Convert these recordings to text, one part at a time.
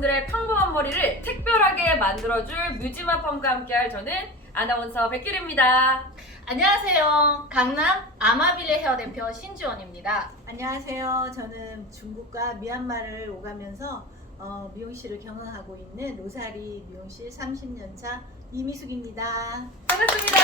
여러분들의 평범한 머리를 특별하게 만들어줄 뮤지마 펌과 함께할 저는 아나운서 백길입니다. 안녕하세요. 강남 아마빌레 헤어 대표 신주원입니다. 안녕하세요. 저는 중국과 미얀마를 오가면서 미용실을 경영하고 있는 로사리 미용실 30년차 이미숙입니다. 반갑습니다.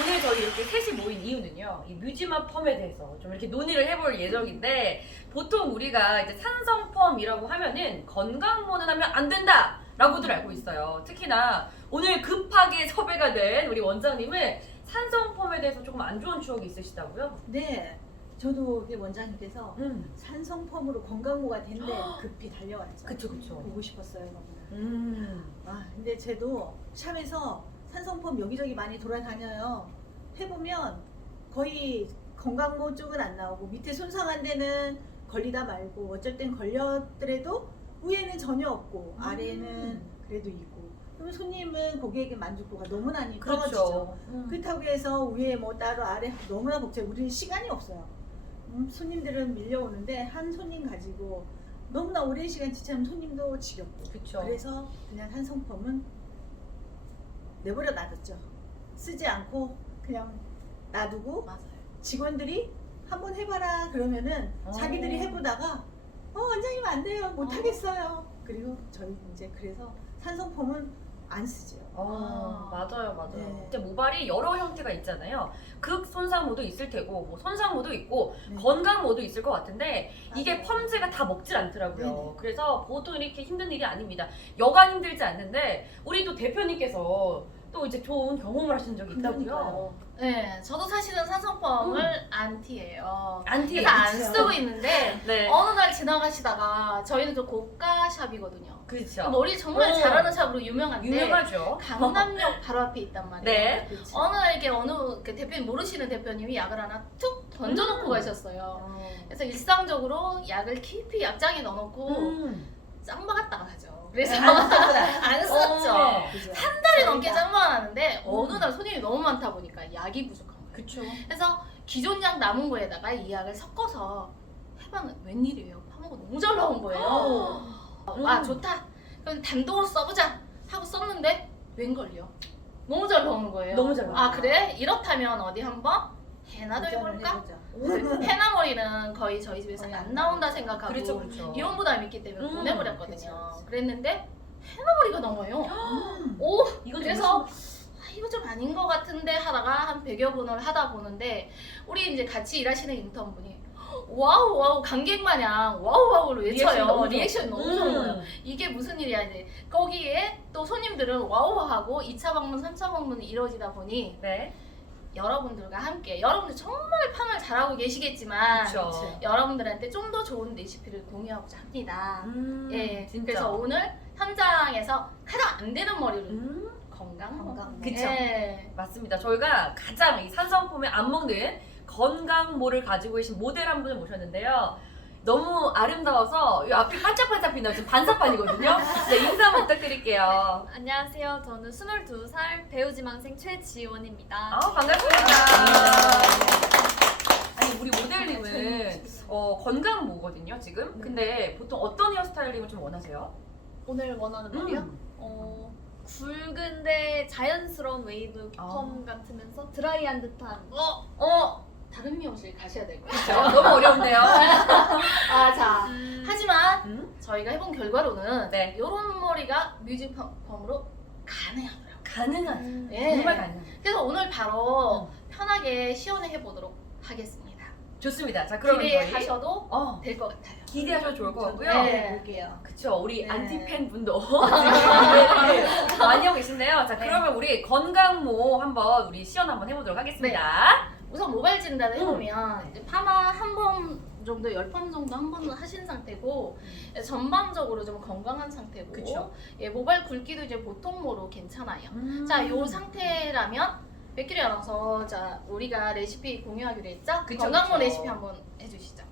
오늘 저희 이렇게 셋이 모인 이유는요, 이 뮤지마 펌에 대해서 좀 이렇게 논의를 해볼 예정인데, 보통 우리가 이제 산성펌이라고 하면은 건강모는 하면 안 된다! 라고들 알고 있어요. 특히나 오늘 급하게 섭외가 된 우리 원장님은 산성펌에 대해서 조금 안 좋은 추억이 있으시다고요? 네, 저도 원장님께서 산성펌으로 건강모가 된대 급히 달려왔죠. 그쵸. 보고 싶었어요, 너무나. 근데 쟤도 샵에서 산성펌 여기저기 많이 돌아다녀요. 해보면 거의 건강모 쪽은 안 나오고 밑에 손상한 데는 걸리다 말고 어쩔 땐 걸렸더라도 위에는 전혀 없고 아래는 그래도 있고. 그럼 손님은 고객의 만족도가 너무나 떨어지죠. 그렇다고 해서 위에 뭐 따로 아래 너무나 복잡해. 우리는 시간이 없어요. 손님들은 밀려오는데 한 손님 가지고 너무나 오랜 시간 지체하면 손님도 지겹고. 그쵸. 그래서 그냥 산성펌은 내버려 놔뒀죠. 쓰지 않고 그냥 놔두고 맞아요. 직원들이 한번 해봐라 그러면은 자기들이 해보다가 원장님 안 돼요, 못 하겠어요. 그리고 저희 이제 그래서 산성펌은 안 쓰죠. 맞아요. 네. 이제 모발이 여러 형태가 있잖아요. 극 손상모도 있을 테고, 뭐 손상모도 있고, 네. 건강모도 있을 것 같은데, 이게 맞아요. 펌제가 다 먹질 않더라고요. 네네. 그래서 보통 이렇게 힘든 일이 아닙니다. 여간 힘들지 않는데, 우리 또 대표님께서 또 이제 좋은 경험을 하신 적이 있다고요. 그러니까요. 네, 저도 사실은 산성펌을 안티예요. 안티. 그래서 안 그쵸. 쓰고 있는데 네. 어느 날 지나가시다가 저희는 좀 고가 샵이거든요. 그렇죠. 머리 정말 오. 잘하는 샵으로 유명한데 유명하죠. 강남역 바로 앞에 있단 말이에요. 네. 그치. 어느 날 이렇게 대표님 모르시는 대표님이 약을 하나 툭 던져놓고 가셨어요. 어. 그래서 일상적으로 약을 깊이 약장에 넣어놓고 짱박았다가 하죠. 그래서 안 썼죠. 그죠. 한 달이 넘게 짱박을 하는데 어느 날 손님이 너무 많다 보니까 약이 부족한 거예요. 그쵸. 그래서 기존 약 남은 거에다가 이 약을 섞어서 해봤는데 웬일이에요. 파마가 너무 잘 나온 거예요. 와 좋다. 그럼 단독으로 써보자 하고 썼는데 웬걸요. 너무 잘 나오는 거예요. 너무 잘 나와요. 아 그래? 이렇다면 어디 한번 해나도 도전을 해볼까? 해보죠. 해나머리는 거의 저희 집에서 거의 안 안 나온다 생각하고 그렇죠. 이혼 부담이 있기 때문에 보내버렸거든요. 그쵸. 그랬는데 해나머리가 나와요. 오 이건 그래서 이거 좀 아닌 것 같은데 하다가 한 100여 번을 하다 보는데 우리 이제 같이 일하시는 인턴분이 와우 관객 마냥 와우를 외쳐요. 리액션이 너무 좋은 거예요. 이게 무슨 일이야 이제 거기에 또 손님들은 와우하고 2차 방문 3차 방문이 이루어지다 보니 네. 여러분들과 함께 여러분들 정말 팜을 잘하고 계시겠지만 그쵸. 여러분들한테 좀 더 좋은 레시피를 공유하고자 합니다. 예, 진짜. 그래서 오늘 현장에서 가장 안 되는 머리를 건강. 그쵸. 예. 맞습니다. 저희가 가장 이 산성펌에 안 먹는 건강모를 가지고 계신 모델 한 분을 모셨는데요. 너무 아름다워서 이 앞이 반짝반짝 빛나요. 지금 반사판이거든요. 네, 인사 한번 부탁드릴게요. 안녕하세요. 저는 22살 배우지망생 최지원입니다. 반갑습니다. 아니 우리 모델님은 건강모거든요 지금. 네. 근데 보통 어떤 헤어스타일링을 좀 원하세요? 오늘 원하는 머리요? 굵은데 자연스러운 웨이브 펌 같으면서 드라이한 듯한 다른 미용실 가셔야 될 거예요. 그렇죠. 너무 어려운데요. 자, 하지만 저희가 해본 결과로는 네. 이런 머리가 뮤직펌으로 가능하더라고요. 가능한. 예. 정말 가능한. 그래서 오늘 바로 편하게 시연해 해보도록 하겠습니다. 좋습니다. 자 그러면 저희 기대하셔도 어, 될 것 같아요. 기대하셔도 좋을 것 같고요. 네. 볼게요. 그쵸, 우리 네. 안티팬 분도 기대를 많이 하고 계신데요. 자, 그러면 우리 건강모 한번 우리 시연 한번 해보도록 하겠습니다. 우선 모발 진단을 해보면 이제 파마 한 번 정도 10번 정도 한 번은 하신 상태고 전반적으로 좀 건강한 상태고 그쵸. 예, 모발 굵기도 이제 보통모로 괜찮아요. 자, 요 상태라면 백규리 아나운서 자 우리가 레시피 공유하기로 했죠? 그쵸, 건강모 그쵸. 레시피 한번 해주시죠.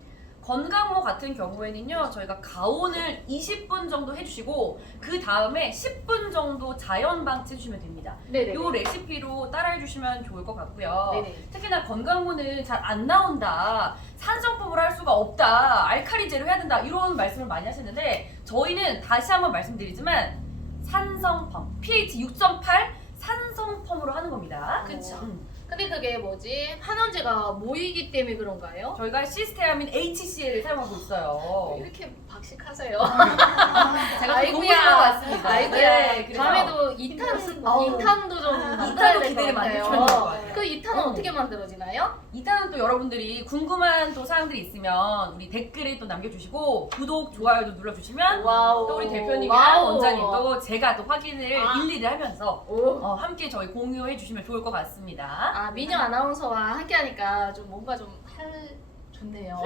건강모 같은 경우에는요, 저희가 가온을 20분 정도 해주시고 그 다음에 10분 정도 자연 방치해주시면 됩니다. 네네. 요 레시피로 따라해주시면 좋을 것 같고요. 네네. 특히나 건강모는 잘 안 나온다, 산성펌을 할 수가 없다, 알칼리제로 해야 된다 이런 말씀을 많이 하시는데 저희는 다시 한번 말씀드리지만 산성펌, pH 6.8 산성펌으로 하는 겁니다. 그쵸. 음. 근데 그게 뭐지? 환원제가 모이기 때문에 그런가요? 저희가 시스테아민 HCl을 사용하고 있어요. 왜 이렇게 박식하세요? 제가 아이고야. 공부하러 왔습니다. 아이고야. 네, 그래서 다음에도 2탄, 아우. 2탄도 좀 이탄도 만들어야 될 기대를 것 많이 같아요. 해주시면 좋을 것 같아요. 그 2탄은 어떻게 만들어지나요? 2탄은 또 여러분들이 궁금한 또 사항들이 있으면 우리 댓글에 또 남겨주시고 구독, 좋아요도 눌러주시면 와우. 또 우리 대표님이랑 와우. 원장님도 제가 또 확인을 아. 일일이 하면서 오. 함께 저희 공유해 주시면 좋을 것 같습니다. 아, 미녀 아나운서와 함께하니까 좀 뭔가 좀 좋네요.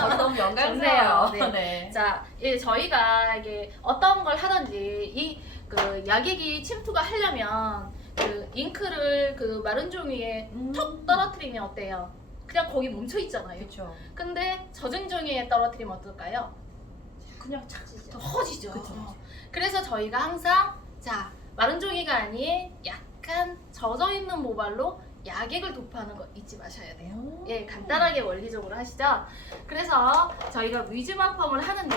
저도 너무 영광스러워요. 좋네요. 네. 자, 저희가 이게 어떤 걸 하든지 이 그 약액이 침투가 하려면 그 잉크를 그 마른 종이에 톡 떨어뜨리면 어때요? 그냥 거기 멈춰 있잖아요. 그렇죠. 근데 젖은 종이에 떨어뜨리면 어떨까요? 그냥 착지죠. 터지죠. 그쵸. 그래서 저희가 항상 자 마른 종이가 아닌 약간 젖어 있는 모발로 약액을 도포하는 거 잊지 마셔야 돼요. 예, 간단하게 원리적으로 하시죠. 그래서 저희가 뮤즈맘펌을 하는데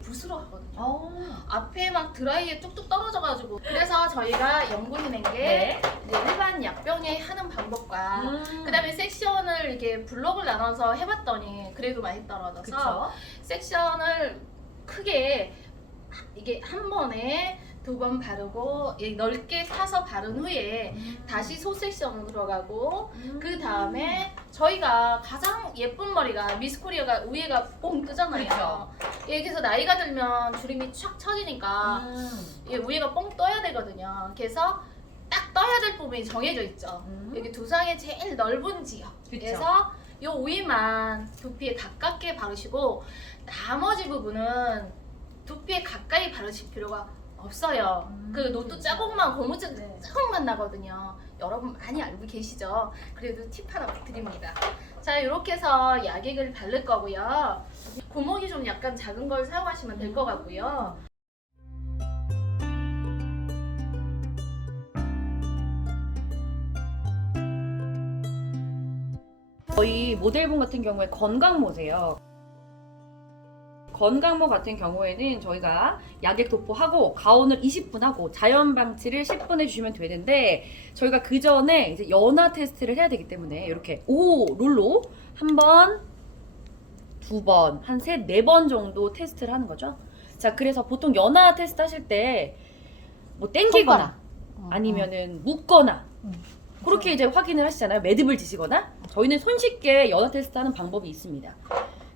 붓으로 하거든요. 앞에 막 드라이에 뚝뚝 떨어져가지고 그래서 저희가 연구해 낸 게 네. 이제 일반 약병에 하는 방법과 그다음에 섹션을 이렇게 블록을 나눠서 해봤더니 그래도 많이 떨어져서 그쵸. 섹션을 크게 이게 한 번에 2번 바르고 넓게 타서 바른 후에 다시 소섹션으로 들어가고 그 다음에 저희가 가장 예쁜 머리가 미스코리아가 위에가 뽕 뜨잖아요. 그렇죠. 예, 그래서 나이가 들면 주름이 촥 처지니까 예, 위에가 뽕 떠야 되거든요. 그래서 딱 떠야 될 부분이 정해져 있죠. 여기 두상의 제일 넓은 지역. 그쵸. 그래서 요 위만 두피에 가깝게 바르시고 나머지 부분은 두피에 가까이 바르실 필요가 없어요. 그 노트 자국만 고무줄 네. 자국만 나거든요. 여러분 많이 알고 계시죠? 그래도 팁 하나 드립니다. 자, 이렇게 해서 약액을 바를 거고요. 구멍이 좀 약간 작은 걸 사용하시면 될 것 같고요. 저희 모델분 같은 경우에 건강모세요. 건강모 같은 경우에는 저희가 약액 도포하고 가온을 20분 하고 자연 방치를 10분 해주시면 되는데 저희가 그 전에 이제 연화 테스트를 해야 되기 때문에 이렇게 5 롤로 한 번, 2번, 한 3, 4번 정도 테스트를 하는 거죠. 자, 그래서 보통 연화 테스트 하실 때 뭐 땡기거나 아니면은 묶거나 그렇게 이제 확인을 하시잖아요. 매듭을 지시거나. 저희는 손쉽게 연화 테스트 하는 방법이 있습니다.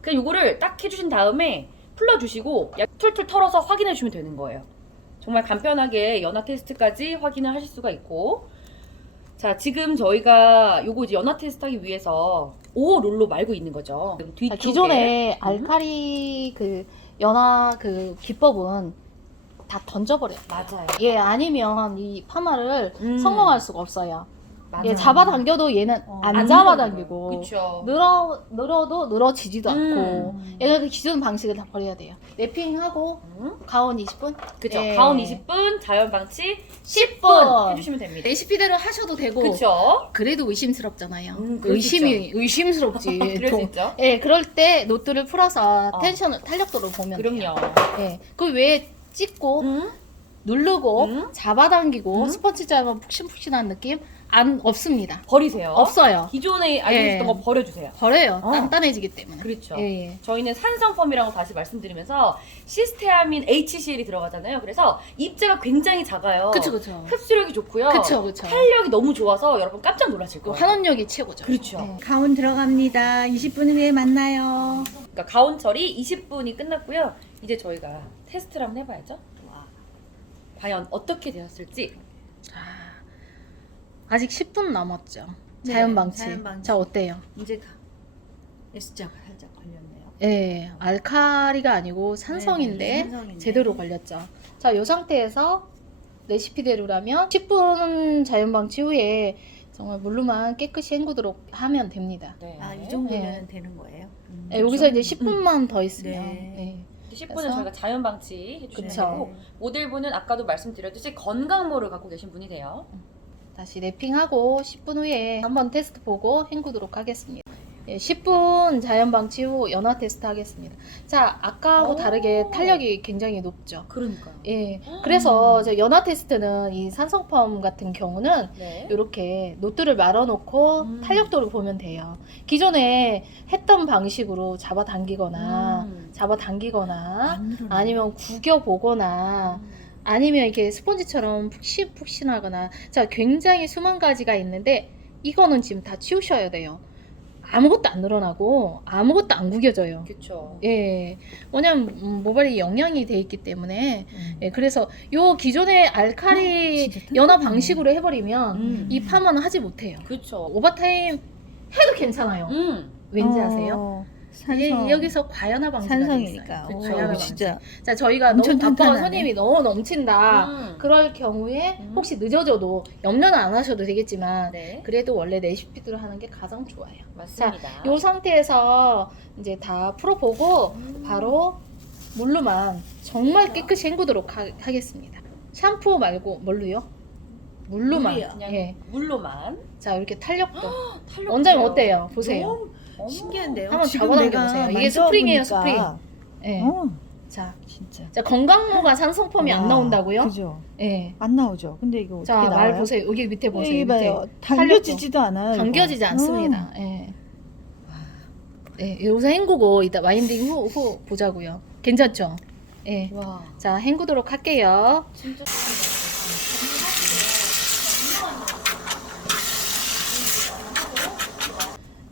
그냥 요거를 딱 해주신 다음에 풀러주시고 약 툴툴 털어서 확인해 주시면 되는 거예요. 정말 간편하게 연화 테스트까지 확인을 하실 수가 있고. 자, 지금 저희가 요거 이제 연화 테스트 하기 위해서 5 롤로 말고 있는 거죠. 뒤쪽에. 기존에 알칼리 그 연화 그 기법은 다 던져버려요. 맞아요. 예, 아니면 이 파마를 성공할 수가 없어요. 맞아요. 예, 잡아당겨도 얘는 안 안 잡아당기고 그쵸. 늘어도 늘어지지도 않고 음. 얘가 그 기존 방식을 다 버려야 돼요. 랩핑하고 가온 20분? 그쵸. 예. 가온 20분, 자연 방치 10분 해주시면 됩니다. 레시피대로 하셔도 되고 그쵸. 그래도 의심스럽잖아요. 그럴 수 의심스럽지. 그럴 수 있죠. 예, 그럴 때 노트를 풀어서 어. 텐션을 탄력도를 보면 돼요. 그럼요. 예. 그 외에 찍고 누르고 잡아당기고 스펀지 잡으면 푹신푹신한 느낌 없습니다. 버리세요. 없어요. 기존에 알고 예. 있었던 거 버려주세요. 버려요. 어. 단단해지기 때문에. 그렇죠. 예, 예. 저희는 산성펌이라고 다시 말씀드리면서 시스테아민 HCl이 들어가잖아요. 그래서 입자가 굉장히 작아요. 그쵸, 그쵸. 흡수력이 좋고요. 그쵸, 그쵸. 탄력이 너무 좋아서 여러분 깜짝 놀라실 그 거예요. 환원력이 최고죠. 그렇죠. 예. 가온 들어갑니다. 20분 후에 만나요. 그러니까 가온 처리 20분이 끝났고요. 이제 저희가 테스트를 한번 해봐야죠. 과연 어떻게 되었을지. 아직 10분 남았죠. 네, 자연방치. 자연방치. 자, 어때요? 이제 S자가 살짝 걸렸네요. 예, 알칼리가 아니고 산성인데 네, 산성인데. 제대로 걸렸죠. 자, 이 상태에서 레시피대로라면 10분 자연방치 후에 정말 물로만 깨끗이 헹구도록 하면 됩니다. 네. 아, 이 정도면 되는 거예요? 네, 여기서 이제 10분만 더 있으면 네. 네. 10분은 그래서- 저희가 자연 방치 해주시면 그쵸. 되고 모델분은 아까도 말씀드렸듯이 건강모를 갖고 계신 분이세요. 다시 랩핑하고 10분 후에 한번 테스트 보고 헹구도록 하겠습니다. 예, 10분 자연 방치 후 연화 테스트 하겠습니다. 자, 아까하고 오. 다르게 탄력이 굉장히 높죠. 그러니까요. 예, 그래서 저 연화 테스트는 이 산성펌 같은 경우는 네. 이렇게 노트를 말아놓고 탄력도를 보면 돼요. 기존에 했던 방식으로 잡아당기거나 아니면 구겨보거나 아니면 이렇게 스펀지처럼 푹신푹신하거나 자 굉장히 수만 가지가 있는데 이거는 지금 다 치우셔야 돼요. 아무것도 안 늘어나고 아무것도 안 구겨져요. 그렇죠. 예, 왜냐면 모발이 영양이 돼 있기 때문에 예, 그래서 요 기존의 알칼리 진짜 연화 튼튼하네. 방식으로 해버리면 이 팜은 하지 못해요. 그렇죠. 오버타임 해도 괜찮아요. 왠지 아세요? 산성. 여기서 과연화 방식이 산성이니까. 있어요. 그쵸. 과연화 오, 방식. 진짜 자, 저희가 엄청 너무 바빠서 탄탄하네. 손님이 너무 넘친다. 그럴 경우에 혹시 늦어져도 염려는 안 하셔도 되겠지만 네. 그래도 원래 레시피대로 하는 게 가장 좋아요. 맞습니다. 이 상태에서 이제 다 풀어보고 바로 물로만 정말 깨끗이 헹구도록 하겠습니다. 샴푸 말고 뭘로요? 물로만. 물이요. 그냥 예. 물로만. 자, 이렇게 탄력도. 탄력 원장님 보세요. 어때요? 보세요. 너무 어머. 신기한데요. 한번 지금 잡아당겨 내가 보세요. 이게 스프링이에요, 만져보니까. 예. 진짜. 자, 건강모가 산성펌이 안 와, 나온다고요? 그죠. 예. 안 나오죠. 근데 이거 어떻게 자, 나와요? 말 보세요. 여기 밑에 보세요. 여기 밑에. 봐요. 당겨지지도 않아요. 이거. 당겨지지 않습니다. 예. 네, 여기서 헹구고 이따 와인딩 후 보자고요. 괜찮죠? 예. 와. 자, 헹구도록 할게요. 진짜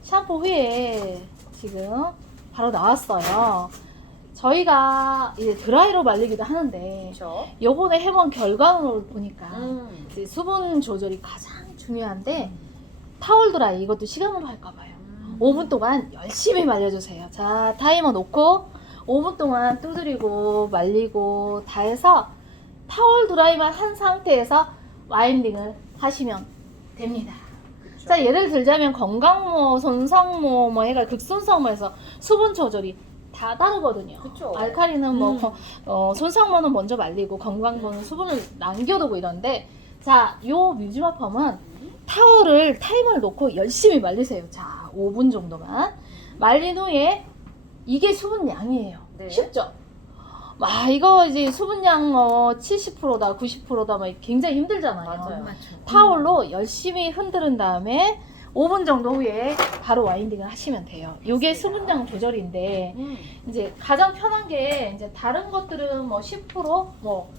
샴푸 후에 지금 바로 나왔어요. 저희가 이제 드라이로 말리기도 하는데 좋죠. 요번에 해본 결과로 보니까 음. 이제 수분 조절이 가장 중요한데 타월 드라이 이것도 시간으로 할까 봐요. 5분 동안 열심히 말려주세요. 자, 타이머 놓고 5분 동안 두드리고 말리고 다 해서 타월 드라이만 한 상태에서 와인딩을 하시면 됩니다. 그쵸. 자, 예를 들자면 건강모, 손상모 뭐 해가 극손상모에서 수분 조절이 다 다르거든요. 그쵸. 알칼리는 뭐 손상모는 먼저 말리고 건강모는 수분을 남겨두고 이런데 자, 요 뮤지마펌은 타월을 타이머를 놓고 열심히 말리세요. 자, 5분 정도만 말린 후에 이게 수분량이에요. 네. 쉽죠? 와, 이거 이제 수분량 70%다 90%다 막 굉장히 힘들잖아요. 맞아요. 타올로 열심히 흔드는 다음에 5분 정도 후에 바로 와인딩을 하시면 돼요. 이게 수분량 조절인데 이제 가장 편한 게 이제 다른 것들은 뭐 10%뭐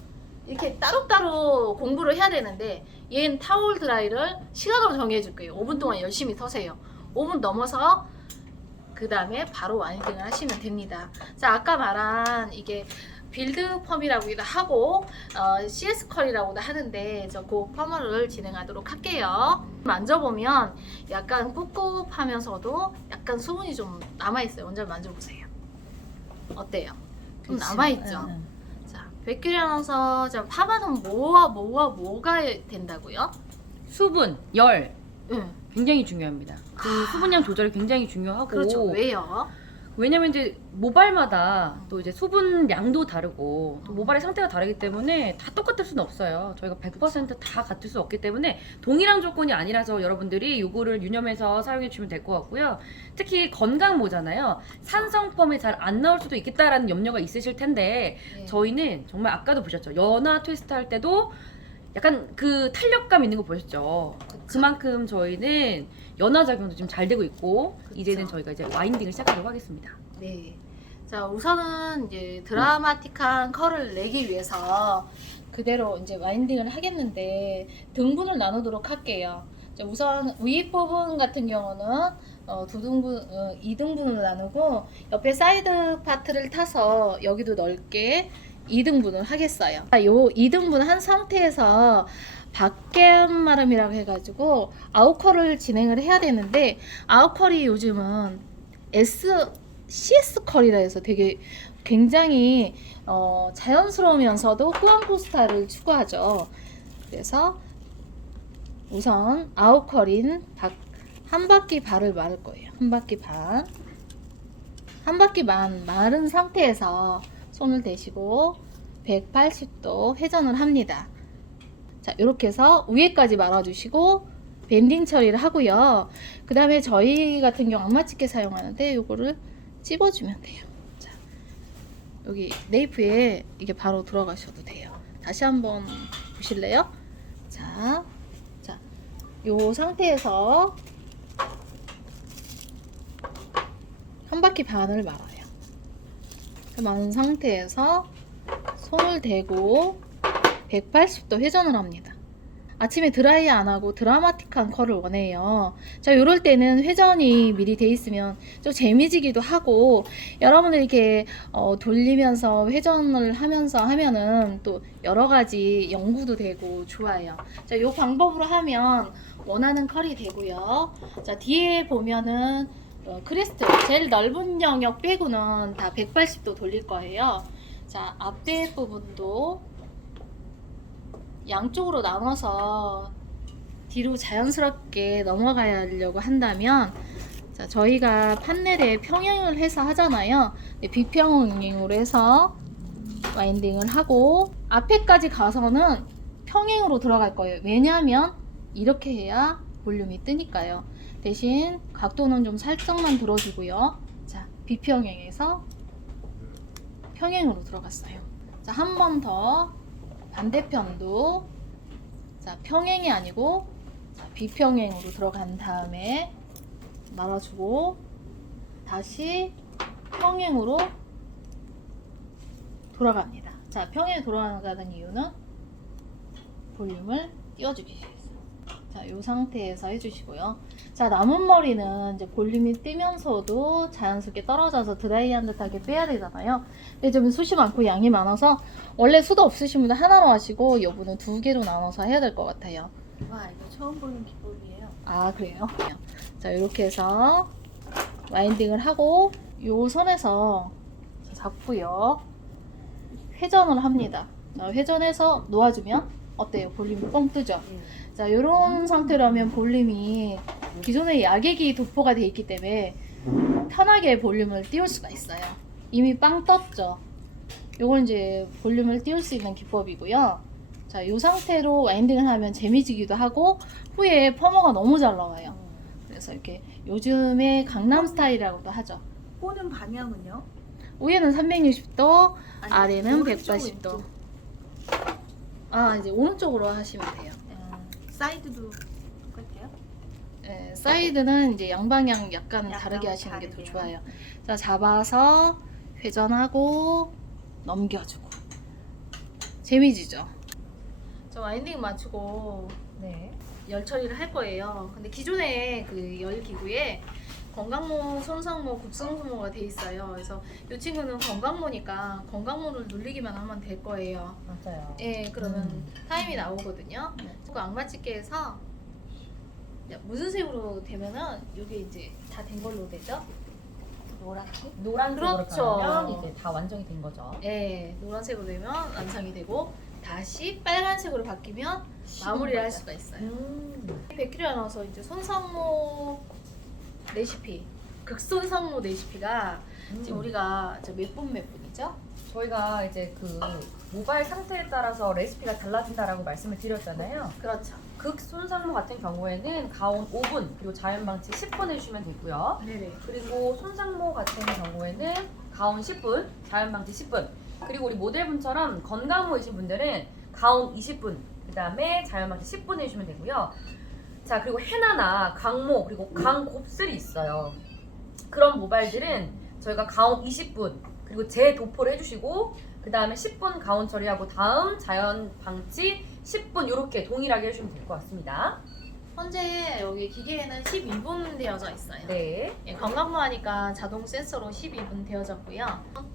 이렇게 따로따로 공부를 해야 되는데 얘는 타올 드라이를 시간으로 정해줄 거예요. 5분 동안 열심히 서세요. 5분 넘어서 그 다음에 바로 와인딩을 하시면 됩니다. 자, 아까 말한 이게 빌드 펌이라고도 하고 CS 컬이라고도 하는데 저 그 펌을 진행하도록 할게요. 만져보면 약간 꿉꿉하면서도 약간 수분이 좀 남아있어요. 먼저 만져보세요. 어때요? 좀 남아있죠? 자, 백규리 아나운서 자, 팜은 뭐가 된다고요? 수분, 열 응, 굉장히 중요합니다. 그 수분량 조절이 굉장히 중요하고 그렇죠. 왜요? 왜냐면 이제 모발마다 또 이제 수분량도 다르고 또 모발의 상태가 다르기 때문에 다 똑같을 수는 없어요. 저희가 100%다 같을 수 없기 때문에 동일한 조건이 아니라서 여러분들이 요거를 유념해서 사용해 주시면 될 것 같고요. 특히 건강모잖아요. 산성펌이 잘 안 나올 수도 있겠다라는 염려가 있으실 텐데 네. 저희는 정말 아까도 보셨죠. 연화 테스트 할 때도 약간 그 탄력감 있는 거 보셨죠. 그만큼 저희는 연화 작용도 지금 잘 되고 있고 그쵸. 이제는 저희가 이제 와인딩을 시작하도록 하겠습니다. 네. 자, 우선은 이제 드라마틱한 컬을 내기 위해서 그대로 이제 와인딩을 하겠는데 등분을 나누도록 할게요. 자, 우선 위 부분 같은 경우는 2등분을 나누고 옆에 사이드 파트를 타서 여기도 넓게 2등분을 하겠어요. 요 2등분 한 상태에서 밖에마름이라고 해가지고 아웃컬을 진행을 해야 되는데 아웃컬이 요즘은 CS 컬이라 해서 되게 굉장히 자연스러우면서도 후안 포스타를 추구하죠. 그래서 우선 아웃컬인 한 바퀴 반을 마를 거예요. 한 바퀴 반. 한 바퀴 반 마른 상태에서 손을 대시고 180도 회전을 합니다. 자, 이렇게 해서 위에까지 말아주시고 밴딩 처리를 하고요. 그 다음에 저희 같은 경우 안마집게 사용하는데 요거를 찝어주면 돼요. 자, 여기 네이프에 이게 바로 들어가셔도 돼요. 다시 한번 보실래요? 자, 요 상태에서 한 바퀴 반을 말아요. 마른 상태에서 손을 대고 180도 회전을 합니다. 아침에 드라이 안 하고 드라마틱한 컬을 원해요. 자, 요럴 때는 회전이 미리 돼 있으면 좀 재미지기도 하고, 여러분들 이렇게 돌리면서 회전을 하면서 하면은 또 여러 가지 연구도 되고 좋아요. 자, 요 방법으로 하면 원하는 컬이 되고요. 자, 뒤에 보면은 크레스트 제일 넓은 영역 빼고는 다 180도 돌릴 거예요. 자, 앞에 부분도 양쪽으로 나눠서 뒤로 자연스럽게 넘어가려고 한다면, 자, 저희가 판넬에 평행을 해서 하잖아요. 네, 비평행으로 해서 와인딩을 하고 앞에까지 가서는 평행으로 들어갈 거예요. 왜냐하면 이렇게 해야 볼륨이 뜨니까요. 대신 각도는 좀 살짝만 들어주고요. 자, 비평행에서 평행으로 들어갔어요. 자, 한 번 더 반대편도, 자, 평행이 아니고, 자, 비평행으로 들어간 다음에 말아주고 다시 평행으로 돌아갑니다. 자, 평행에 돌아가는 이유는 볼륨을 띄워주기 위해서. 자, 이 상태에서 해주시고요. 자, 남은 머리는 이제 볼륨이 뜨면서도 자연스럽게 떨어져서 드라이한 듯하게 빼야 되잖아요. 근데 좀 숱이 많고 양이 많아서 원래 수도 없으신 분들 하나로 하시고 여분은 2개로 나눠서 해야 될 것 같아요. 와, 이거 처음 보는 기법이에요. 아, 그래요? 자, 이렇게 해서 와인딩을 하고 요 선에서 잡고요. 회전을 합니다. 자, 회전해서 놓아주면 어때요? 볼륨이 뻥 뜨죠? 자, 이런 상태라면 볼륨이 기존에 야객이 도포가 되어 있기 때문에 편하게 볼륨을 띄울 수가 있어요. 이미 빵 떴죠. 요걸 이제 볼륨을 띄울 수 있는 기법이고요. 자, 이 상태로 와인딩을 하면 재미지기도 하고 후에 펌어가 너무 잘 나와요. 그래서 이렇게 요즘에 강남 스타일이라고도 하죠. 꼬는 방향은요? 위에는 360도, 아니, 아래는 오른쪽, 180도. 왼쪽. 아, 이제 오른쪽으로 하시면 돼요. 사이드도 똑같아요? 네, 사이드는 이제 양방향 약간 약간 다르게 하시는 게 더 다르게요. 좋아요. 자, 잡아서 회전하고 넘겨주고. 재미지죠? 저 와인딩 맞추고 네. 열 처리를 할 거예요. 근데 기존에 그 열 기구에 건강모, 손상모, 국성모가 돼 있어요. 그래서 이 친구는 건강모니까 건강모를 누르기만 하면 될 거예요. 맞아요. 예, 그러면 타임이 나오거든요. 그 악마집게에서 무슨 색으로 되면은 이게 이제 다 된 걸로 되죠? 노랗게? 노란색으로 그렇죠. 가면 이제 다 완성이 된 거죠. 예, 노란색으로 되면 완성이 되고 다시 빨간색으로 바뀌면 마무리를 할 수가 있어요. 100kg 나눠서 이제 손상모 레시피, 극손상모 레시피가 지금 우리가 몇 분이죠? 저희가 이제 그 모발 상태에 따라서 레시피가 달라진다라고 말씀을 드렸잖아요. 그렇죠. 극손상모 같은 경우에는 가온 5분 그리고 자연방치 10분 해주시면 되고요. 네네. 그리고 손상모 같은 경우에는 가온 10분, 자연방치 10분. 그리고 우리 모델분처럼 건강모이신 분들은 가온 20분, 그 다음에 자연방치 10분 해주시면 되고요. 자, 그리고 헤나나 강모 그리고 강곱슬이 있어요. 그런 모발들은 저희가 가온 20분 그리고 재도포를 해주시고 그 다음에 10분 가온 처리하고 다음 자연 방치 10분 이렇게 동일하게 해주시면 될 것 같습니다. 현재 여기 기계에는 12분 되어져 있어요. 네. 예, 건강모 하니까 자동 센서로 12분 되어졌고요.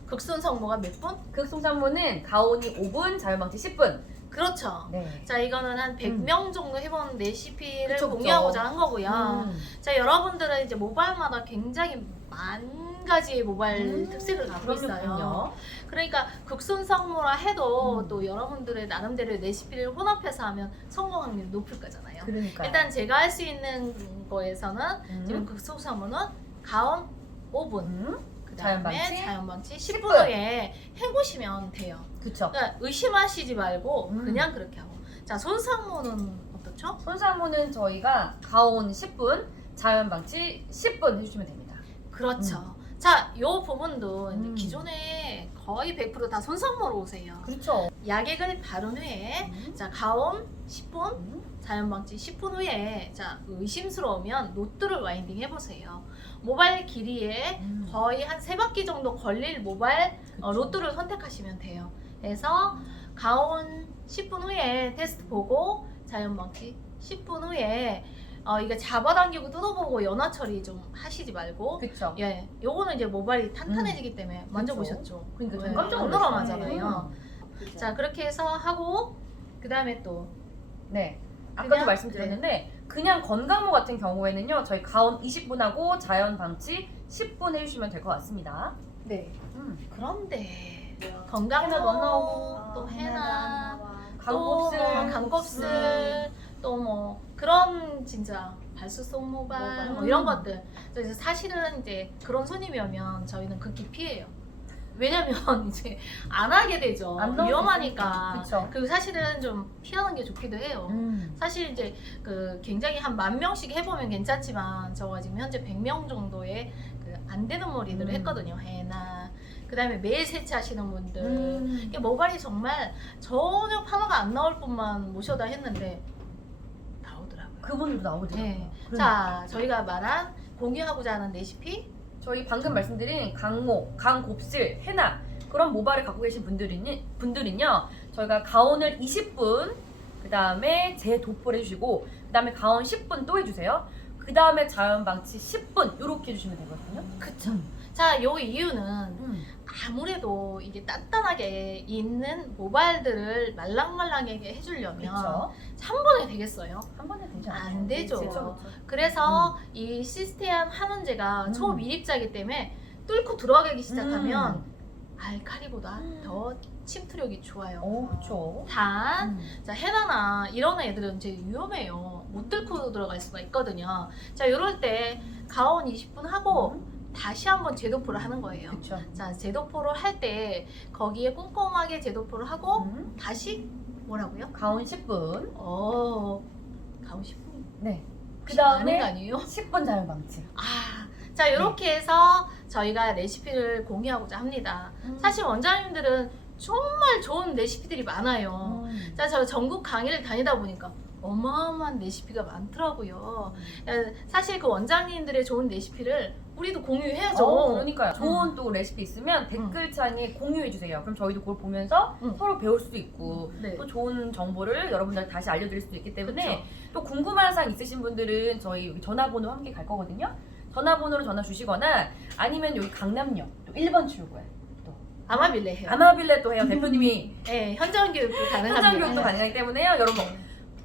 극손상모가 몇 분? 극손상모는 가온이 5분, 자연 방치 10분. 그렇죠. 네. 자, 이거는 한 100명 정도 해본 레시피를 그쵸, 그쵸. 공유하고자 한 거고요. 음. 자, 여러분들은 이제 모바일마다 굉장히 만 가지의 모바일 특색을 갖고 있어요. 그럼요. 그러니까 국순 성모라 해도 음. 또 여러분들의 나름대로 레시피를 혼합해서 하면 성공 확률이 높을 거잖아요. 그러니까 일단 제가 할 수 있는 거에서는 지금 국순 성모는 가온 5분, 그 다음에 자연방치 자연방치 10분 10분. 후에 헹구시면 돼요. 그쵸. 그러니까 의심하시지 말고 음. 그냥 그렇게 하고. 자, 손상모는 어떻죠? 손상모는 저희가 가온 10분, 자연방치 10분 해주시면 됩니다. 그렇죠. 자, 요 부분도 이제 음. 기존에 거의 100% 다 손상모로 오세요. 그렇죠. 약액을 바른 후에 자, 가온 10분, 자연방치 10분 후에 자, 의심스러우면 노트를 와인딩 해보세요. 모발 길이에 거의 한 3바퀴 정도 걸릴 모발 로또를 선택하시면 돼요. 그래서 가온 10분 후에 테스트 보고 자연방치 10분 후에 이게 잡아당기고 뜯어보고 연화 처리 좀 하시지 말고 그쵸. 예, 요거는 이제 모발이 탄탄해지기 때문에 만져보셨죠? 그러니까 네, 좀 깜짝 안 놀랐어요. 늘어나잖아요. 그죠? 자, 그렇게 해서 하고 그 다음에 또 네. 아까도 그냥- 말씀드렸는데 그냥 건강모 같은 경우에는요. 저희 가온 20분하고 자연방치 10분 해주시면 될 것 같습니다. 네. 해나도 그런데 안 건강모 나오고, 또 해나도 해나 안 나와. 강곱슬, 강곱슬 또 뭐 그런 진짜 발수성 모발 뭐 이런 것들. 그래서 사실은 이제 그런 손님이 오면 저희는 극히 피해요. 왜냐면 이제 안 하게 되죠. 안 나올 수 위험하니까. 있으니까. 그쵸. 그리고 사실은 좀 피하는 게 좋기도 해요. 사실 이제 그 굉장히 한 10,000명씩 해보면 괜찮지만 저가 지금 현재 100명 정도의 그 안 되는 머리들을 했거든요. 해나 그 다음에 매일 세차하시는 분들 이게 모발이 정말 전혀 파마가 안 나올 뿐만 모셔다 했는데 나오더라고요. 그분들도 나오더라고요. 네. 그러니까. 자, 저희가 말한 공유하고자 하는 레시피 저희 방금 말씀드린 강모, 강곱슬, 해나 그런 모발을 갖고 계신 분들은요 저희가 가온을 20분 그 다음에 재도포를 해주시고 그 다음에 가온 10분 또 해주세요. 그 다음에 자연방치 10분 이렇게 해주시면 되거든요. 그쵸. 자, 요 이유는 아무래도 이게 단단하게 있는 모발들을 말랑말랑하게 해주려면 그렇죠. 한 번에 되겠어요? 한 번에 되지 않아요. 안 되죠. 그쵸, 그래서 이 시스테암 항원제가 초미립자이기 때문에 뚫고 들어가기 시작하면 알칼리보다 더 침투력이 좋아요. 그렇죠. 단, 자, 해나나 이런 애들은 이제 위험해요. 못 뚫고 들어갈 수가 있거든요. 자, 이럴 때 가온 20분 하고 다시 한번 재도포를 하는 거예요. 그렇죠. 자, 재도포를 할 때 거기에 꼼꼼하게 재도포를 하고 다시 뭐라고요? 가온 10분. 가온 10분. 네. 그 많은 거 다음에 아니에요? 10분 자연방치. 자, 이렇게 해서 저희가 레시피를 공유하고자 합니다. 사실 원장님들은 정말 좋은 레시피들이 많아요. 자, 저 전국 강의를 다니다 보니까 어마어마한 레시피가 많더라고요. 사실 그 원장님들의 좋은 레시피를 우리도 공유해야죠. 그러니까요. 좋은 또 레시피 있으면 댓글창에 공유해주세요. 그럼 저희도 그걸 보면서 서로 배울 수도 있고 네. 또 좋은 정보를 여러분들한테 다시 알려드릴 수도 있기 때문에 그쵸. 또 궁금한 사항 있으신 분들은 저희 여기 전화번호 함께 갈 거거든요. 전화번호로 전화 주시거나 아니면 여기 강남역 또 1번 출구에 또 아마빌레 해요. 아마빌레 또 해요. 대표님이 네, 현장 교육도 가능합니다. 현장 교육도 가능하기 때문에요. 여러분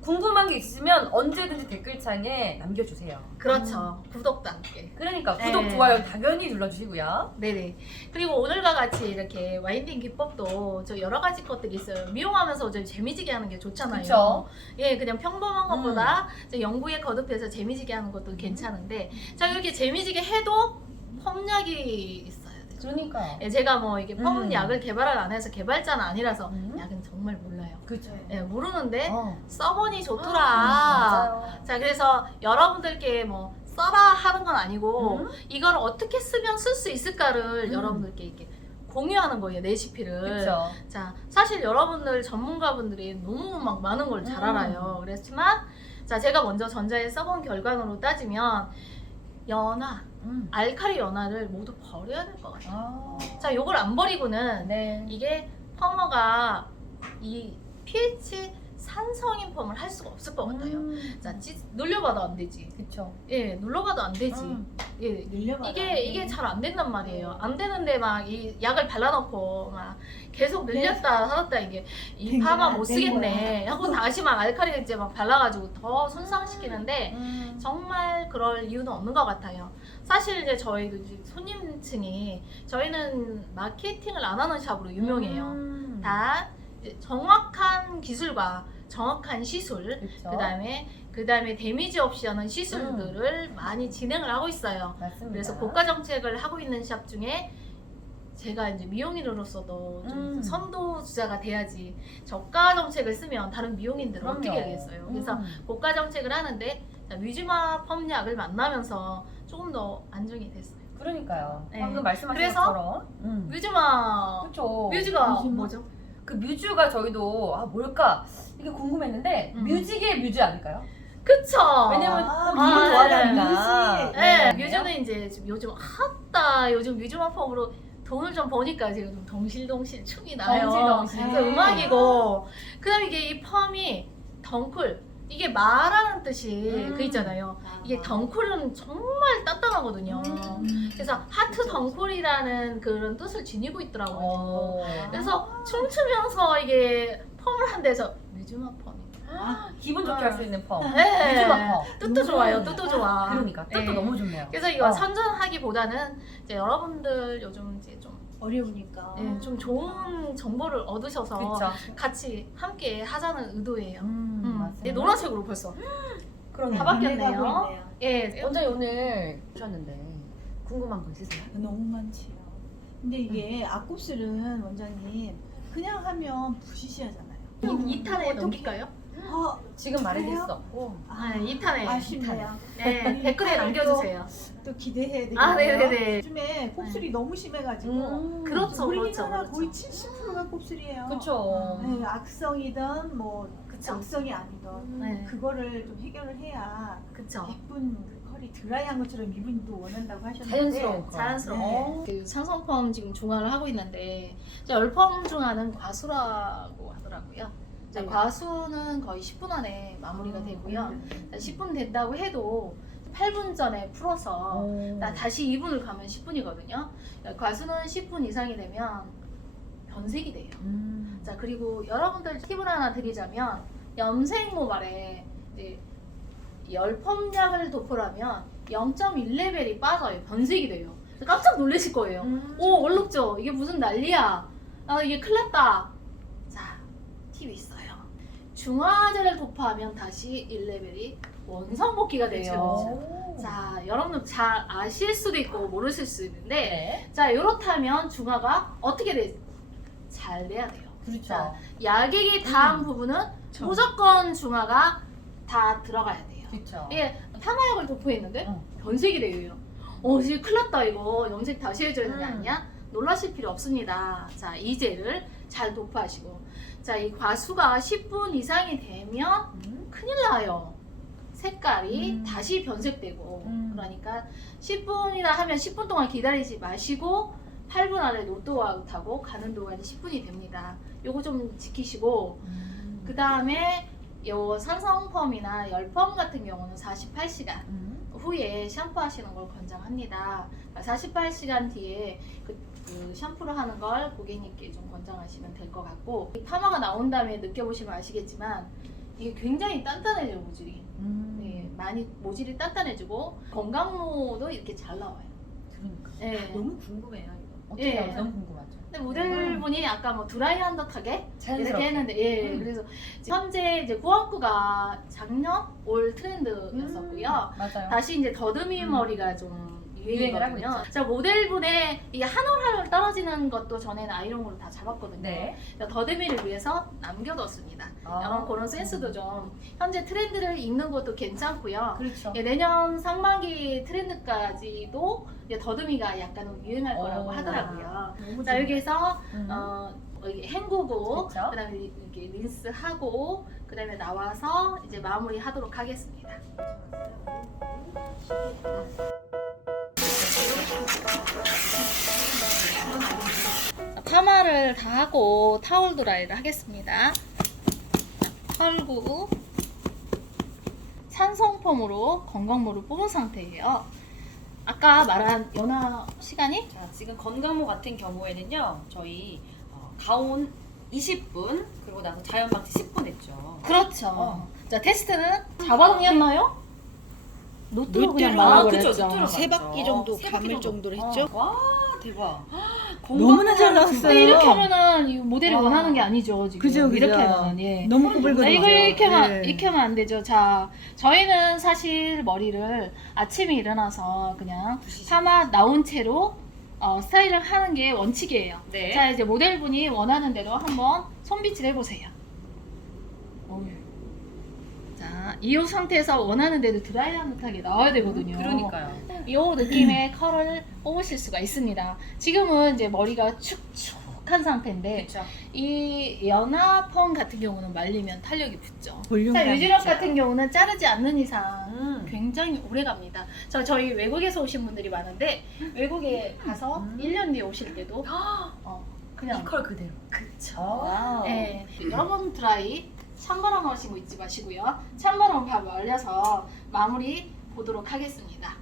궁금한 게 있으시면 언제든지 댓글창에 남겨주세요. 그렇죠. 구독도 함께. 그러니까 구독, 네. 좋아요 당연히 눌러주시고요. 네네. 그리고 오늘과 같이 이렇게 와인딩 기법도 저 여러 가지 것들이 있어요. 미용하면서 좀 재미지게 하는 게 좋잖아요. 그쵸. 예, 그냥 평범한 것보다 저 연구에 거듭해서 재미지게 하는 것도 괜찮은데, 자, 이렇게 재미지게 해도 펌약이 있어야 되죠. 그러니까요. 예, 제가 뭐 이게 펌약을 개발을 안 해서 개발자는 아니라서 약은 정말 몰라요. 그렇죠. 예, 모르는데 써보니 좋더라. 맞아요. 자, 그래서 여러분들께 뭐 써라 하는 건 아니고 이걸 어떻게 쓰면 쓸 수 있을까를 여러분들께 이렇게 공유하는 거예요, 레시피를. 그렇죠. 자, 사실 여러분들 전문가분들이 너무 막 많은 걸 잘 알아요. 그렇지만 자, 제가 먼저 전자에 써본 결과로 따지면 연화, 알칼리 연화를 모두 버려야 될 것 같아요. 자, 요걸 안 버리고는 네. 이게 펌어가 이 pH 산성인 펌을 할 수가 없을 것 같아요. 자, 눌려봐도 안 되지. 그렇죠. 예, 눌러봐도 안 되지. 예, 늘려봐라. 이게 잘 안 된단 말이에요. 안 되는데 막 이 약을 발라놓고 막 계속 늘렸다 하았다 이게 이 된 파마 거야, 못 된 쓰겠네 하고 다시 막 알칼리 이제 막 발라가지고 더 손상시키는데 음. 정말 그럴 이유는 없는 것 같아요. 사실 이제 저희도 이제 손님층이 저희는 마케팅을 안 하는 샵으로 유명해요. 음. 다 이제 정확한 기술과 정확한 시술, 그쵸? 그다음에 데미지 없이 하는 시술들을 많이 진행을 하고 있어요. 맞습니다. 그래서 고가 정책을 하고 있는 샵 중에 제가 이제 미용인으로서도 좀 선도주자가 돼야지 저가 정책을 쓰면 다른 미용인들은 그럼요. 어떻게 하겠어요. 그래서 고가 정책을 하는데 뮤지마 펌약을 만나면서 조금 더 안정이 됐어요. 그러니까요. 네. 방금 말씀하신 그래서 것처럼 뮤지마 그렇죠. 뮤즈가 뮤지마? 뭐죠? 그 뮤즈가 저희도 뭘까 이게 궁금했는데 뮤직의 뮤즈 아닐까요? 그쵸. 왜냐면 아, 기분 아, 좋아하니까. 네, 뮤즈는 이제 지금 요즘 핫다 요즘 뮤지마 펌으로 돈을 좀 버니까 지금 좀 덩실덩실 춤이 나요. 덩실덩실. 그래서 음악이고 그다음에 이게 이 펌이 덩쿨 이게 마라는 뜻이 그 있잖아요. 이게 덩쿨은 정말 단단하거든요. 그래서 하트 덩쿨이라는 그런 뜻을 지니고 있더라고요. 그래서 춤추면서 이게 펌을 한대서 뮤지마 펌이. 기분 좋게 할 수 있는 펌. 네. 뮤즈마 펌. 뜻도 좋아요. 뜻도 좋아. 그러니까 뜻도 네. 너무 좋네요. 그래서 이거 어. 선전하기보다는 이제 여러분들 요즘 이제 좀, 어려우니까. 좀 좋은 정보를 얻으셔서 그렇죠. 같이 함께 하자는 의도예요. 맞습니다. 네, 노란색으로 벌써. 그러네요. 다 바뀌었네요. 변해가고 있네요. 예. 원장님 오늘 오셨는데 궁금한 거 있으세요? 너무 많지요. 근데 이게 앞곱슬은 원장님 그냥 하면 부시시하잖아요. 2탄에 넘길까요? 지금 말해줄 그래요? 수 없고 아, 2탄에. 아쉽네요. 네, 댓글에 남겨주세요. 또 기대해 되겠네요. 아, 네네네. 요즘에 곱슬이 너무 심해가지고 그렇죠, 우리나라 그렇죠. 거의 70%가 곱슬이에요. 그쵸. 네, 악성이든 뭐 그쵸. 악성이 아니든 네. 그거를 좀 해결을 해야 그쵸. 예쁜 그 컬이 드라이한 것처럼 이분도 원한다고 하셨는데 자연스러운 거. 자연스러워. 그 산성펌 지금 중화를 하고 있는데 이제 열펌 중화는 과수라고 하더라고요. 이제 네. 과수는 거의 10분 안에 마무리가 되고요. 10분 된다고 해도 8분 전에 풀어서 다시 2분을 가면 10분이거든요. 과수는 10분 이상이 되면 변색이 돼요. 자, 그리고 여러분들 팁을 하나 드리자면 염색 모발에 이제 열펌약을 도포하면 0.1레벨이 빠져요. 변색이 돼요. 깜짝 놀라실 거예요. 오, 얼룩져. 이게 무슨 난리야. 아, 이게 큰일 났다. 자, 팁이 있어요. 중화제를 도포하면 다시 1레벨이 원상복귀가 돼요. 자, 여러분들 잘 아실 수도 있고 모르실 수도 있는데 네. 자, 이렇다면 중화가 어떻게 돼? 잘 돼야 돼요. 그렇죠. 자, 약액이 닿은 부분은 무조건 중화가 다 들어가야 돼요. 그렇죠. 예, 파마약을 도포했는데 응. 변색이 돼요. 지금 큰일 났다 이거 염색 다시 해줘야 되는 게 아니야? 놀라실 필요 없습니다. 자, 이 젤을 잘 도포하시고 자, 이 과수가 10분 이상이 되면 큰일 나요. 색깔이 다시 변색되고 그러니까 10분이나 하면 10분 동안 기다리지 마시고 8분 안에 노트아웃하고 가는 동안이 10분이 됩니다. 요거 좀 지키시고 그 다음에 요 산성펌이나 열펌 같은 경우는 48시간 후에 샴푸하시는 걸 권장합니다. 48시간 뒤에 그 샴푸를 하는 걸 고객님께 좀 권장하시면 될 것 같고 이 파마가 나온 다음에 느껴보시면 아시겠지만 이게 굉장히 단단해져요, 모질이. 네, 많이 모질이 단단해지고 건강모도 이렇게 잘 나와요. 그러니까. 네. 너무 궁금해요. 이거. 어떻게 예. 하면 너무 궁금하죠. 근데 모델분이 아까 뭐 드라이한 듯하게 자연스럽게. 이렇게 했는데 예, 그래서 현재 이제 구원구가 작년 올 트렌드였었고요. 맞아요. 다시 이제 더듬이 머리가 좀 유행을 하고 유행이거든요. 있죠. 자, 모델분의 이게 한 올 한 올 떨어지는 것도 전에는 아이롱으로 다 잡았거든요. 네. 더듬이를 위해서 남겨뒀습니다. 아. 약간 그런 센스도 좀 현재 트렌드를 읽는 것도 괜찮고요. 그렇죠. 예, 내년 상반기 트렌드까지도 이제 더듬이가 약간 유행할 거라고 하더라고요. 너무 자, 좋네요. 여기에서 여기 헹구고 그쵸. 그다음에 이렇게 린스하고 그다음에 나와서 이제 마무리 하도록 하겠습니다. 자, 파마를 다 하고 타월 드라이를 하겠습니다. 털고 산성펌으로 건강모를 뽑은 상태예요. 아까 말한 연화 시간이 자, 지금 건강모 같은 경우에는요, 저희 가온 20분, 그리고 나서 자연방치 10분 했죠. 그렇죠. 자 테스트는 자바동이었나요? 노트로 그냥 노트로. 말아버렸죠. 그쵸, 노트로 세 바퀴 정도 세 감을 바퀴 정도로 정도. 했죠. 와, 대박. 너무나 잘 건강모 나왔어요. 근데 이렇게 하면은 이 모델이 와. 원하는 게 아니죠 지금. 그죠, 그죠. 이렇게 하면 예. 너무 자, 꼬불거리죠. 이거 네. 이렇게 하면 안 되죠. 자, 저희는 사실 머리를 아침에 일어나서 그냥 파마 나온 채로 스타일을 하는 게 원칙이에요. 네. 자, 이제 모델분이 원하는 대로 한번 손빛을 해보세요. 자, 이 상태에서 원하는 대로 드라이한 듯하게 나와야 되거든요. 그러니까요. 이 느낌의 컬을 뽑으실 수가 있습니다. 지금은 이제 머리가 축축한 상태인데 그쵸. 이 연화 펌 같은 경우는 말리면 탄력이 붙죠. 볼륨감 자, 유지력 있죠. 같은 경우는 자르지 않는 이상 굉장히 오래 갑니다. 저희 외국에서 오신 분들이 많은데 외국에 가서 1년 뒤에 오실 때도 그냥 이컬 그대로. 그쵸. 와우. 네. 여러분 드라이 찬바람 하시고 있지 마시고요. 찬바람 밥 말려서 마무리 보도록 하겠습니다.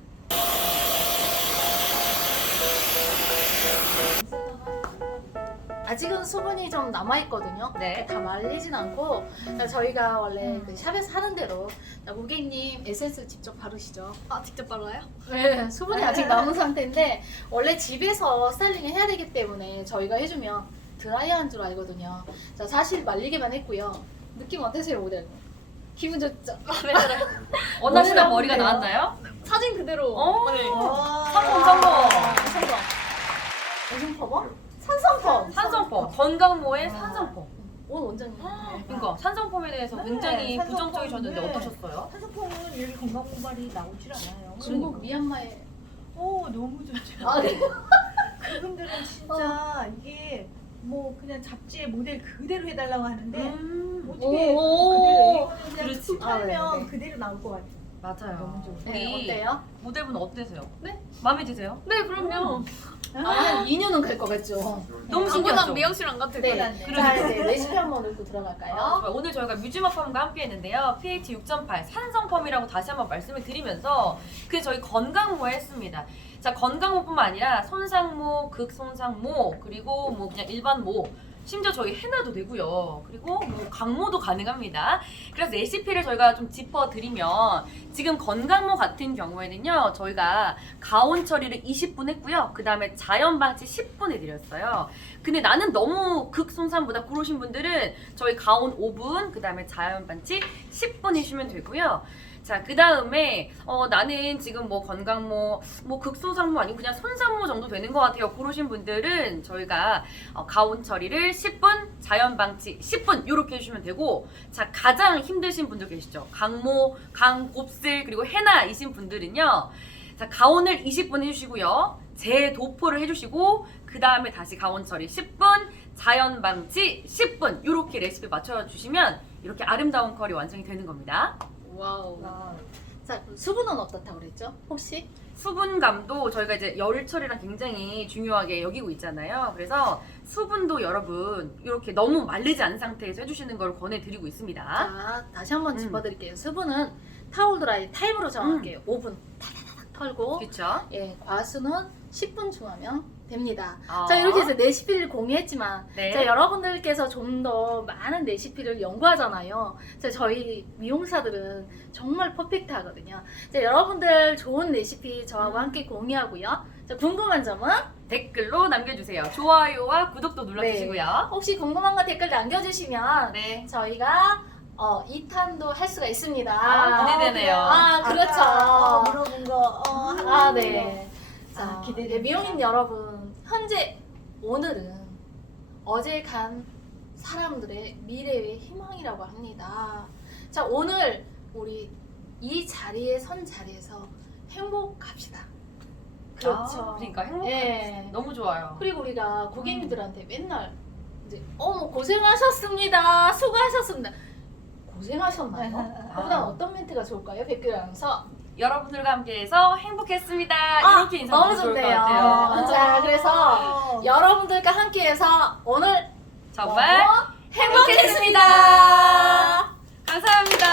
아직은 수분이 좀 남아있거든요. 네. 다 말리진 않고 저희가 원래 그 샵에서 하는 대로 고객님 에센스 직접 바르시죠. 아 직접 발라요? 네, 수분이 아직 남은 상태인데 원래 집에서 스타일링을 해야 되기 때문에 저희가 해주면 드라이한 줄 알거든요. 자, 사실 말리기만 했고요. 느낌 어떠세요, 모델? 기분 좋죠? 네 그래. 원하시는 오늘 머리가 한번 나왔나요? 사진 그대로. 어. 네. 성공 성공. 산성. 무슨 펌어? 산성펌. 산성펌. 건강모의 산성펌. 오늘 원장님. 그러니까 산성펌에 대해서 네, 굉장히 산성펌. 부정적이셨는데 네. 어떠셨어요? 산소풍은 여기 건강 모발이 나오질 않아요. 중국 미얀마에. 너무 좋죠. 아, 네. 그분들은 진짜 이게 뭐 그냥 잡지에 모델 그대로 해달라고 하는데 어떻게 오. 그대로 이거는 그냥 그렇지. 툭 하면 아, 네, 네. 그대로 나올 것 같아요. 맞아요. 너무 좋아요. 네, 우리 어때요? 모델분 어때세요? 네? 마음에 드세요? 네 그럼요. 한 2년은 갈 것 같죠? 너무 아무나 신기하죠? 미용실 안 가도 네. 되고. 자, 이제 레시피 한번 읽고 들어갈까요? 좋아요. 오늘 저희가 뮤즈마펌과 함께 했는데요. pH 6.8 산성펌이라고 다시 한번 말씀을 드리면서 저희 건강모에 했습니다. 자, 건강모뿐만 아니라 손상모, 극손상모, 그리고 뭐 그냥 일반 모, 심지어 저희 해놔도 되고요. 그리고 뭐 강모도 가능합니다. 그래서 레시피를 저희가 좀 짚어드리면 지금 건강모 같은 경우에는요. 저희가 가온 처리를 20분 했고요. 그 다음에 자연 방치 10분 해드렸어요. 근데 나는 너무 극손상보다 고르신 분들은 저희 가온 5분, 그 다음에 자연 방치 10분 해주시면 되고요. 자, 그 다음에 나는 지금 뭐 건강모, 뭐 극소상모 아니고 그냥 손상모 정도 되는 것 같아요. 고르신 분들은 저희가 가온 처리를 10분, 자연 방치 10분 이렇게 해주시면 되고, 자, 가장 힘드신 분들 계시죠? 강모, 강곱슬 그리고 해나이신 분들은요. 자, 가온을 20분 해주시고요. 재도포를 해주시고 그 다음에 다시 가온 처리 10분, 자연 방치 10분 이렇게 레시피 맞춰주시면 이렇게 아름다운 컬이 완성이 되는 겁니다. 와우. 자, 수분은 어떻다고 그랬죠? 혹시? 수분감도 저희가 이제 열 처리랑 굉장히 중요하게 여기고 있잖아요. 그래서 수분도 여러분 이렇게 너무 마르지 않은 상태에서 해주시는 걸 권해드리고 있습니다. 자, 다시 한번 짚어드릴게요. 수분은 타올 드라이 타임으로 정할게요. 5분 타다닥 털고 그렇죠? 예, 과수는 10분 중하면 됩니다. 아. 자, 이렇게 해서 레시피를 공유했지만 네. 자, 여러분들께서 좀 더 많은 레시피를 연구하잖아요. 자, 저희 미용사들은 정말 퍼펙트하거든요. 자, 여러분들 좋은 레시피 저하고 함께 공유하고요. 자, 궁금한 점은 댓글로 남겨주세요. 좋아요와 구독도 눌러주시고요. 혹시 궁금한 거 댓글 남겨주시면 네. 저희가 2탄도 할 수가 있습니다. 아, 기대되네요. 아, 그렇죠. 아까, 물어본 거 아, 네. 자, 아, 기대됩니다. 미용인 여러분, 현재 오늘은 어제 간 사람들의 미래의 희망이라고 합니다. 자, 오늘 우리 이 자리에 선 자리에서 행복합시다. 그렇죠. 아, 그러니까 행복해. 예. 너무 좋아요. 그리고 우리가 고객님들한테 맨날 이제 고생하셨습니다. 수고하셨습니다. 고생하셨나요? 그보다 어떤 멘트가 좋을까요? 백규 아나운서. 여러분들과 함께해서 행복했습니다. 이렇게 인사 너무 드리면 좋을 것 좋네요. 같아요. 자, 그래서 여러분들과 함께해서 오늘 정말 행복했습니다. 감사합니다.